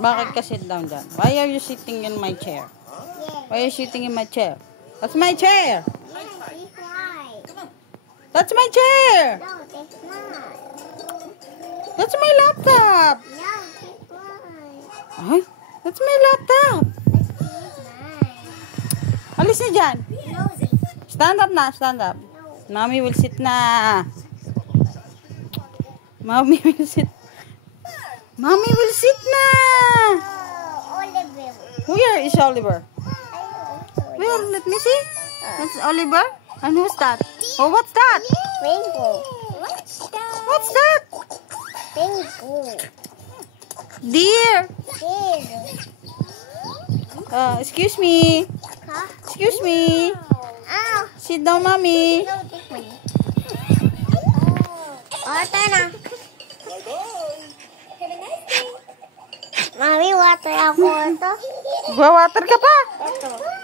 Bakit ka sit down dyan? Why are you sitting in my chair? Why are you sitting in my chair? That's my chair! That's my chair! No, it's not. That's my laptop! No, it's mine. Ay, that's my laptop! It's mine. Alis na dyan! No, Stand up na, stand up. Mommy will sit na. Mommy will sit. Mommy will sit na. Oliver. Where is Oliver? Where? Let me see. That's Oliver. And who's that? Oh, what's that? Rainbow. What's that? Rainbow. Deer. Here. Excuse me. Huh? Excuse me. Ow. Sit down, Mommy. No, this one. Water na. Mami, water ako ito. Water ka pa. Ito.